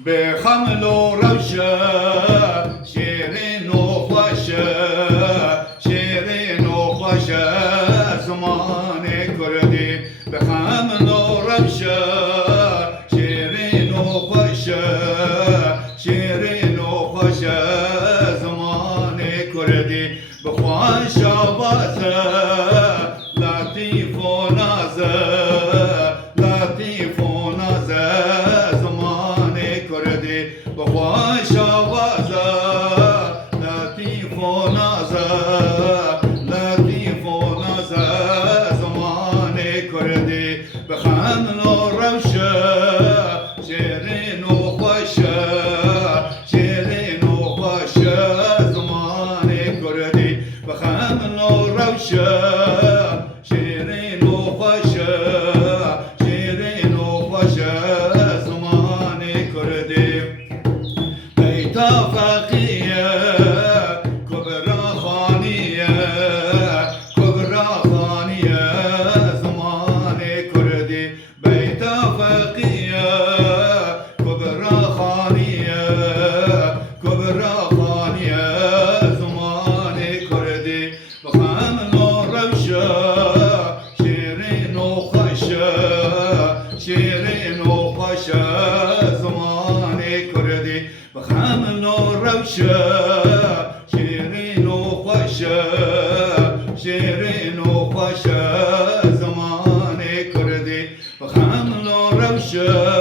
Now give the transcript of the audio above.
به خمل و روشه شیرین و خوشه شیرین و خوشه زمان کردی به خمل و روشه شیرین و خوشه شیرین و خوشه زمان کردی به خوش آوازه لطیف و نازه لطیف و نازه بخواش آوازه لطیف و نازه لطیف و نازه زمان کردی به خمل و روشه شیرین و خوشه شیرین و خوشه زمان کردی به خمل و روشه شیرین و خوشه شیرین و خوشه زمان کردی فقیه کبرا خانیه کبرا خانیه زمان کردی بیت فقیه کبرا خانیه کبرا خانیه زمان کردی بخمل و روشه شیرین و خوشه شیرین و خوشه زمان کردی بخمل و روشه شیرین و خوشه شیرین و خوشه زمان کردی بخمل و روشه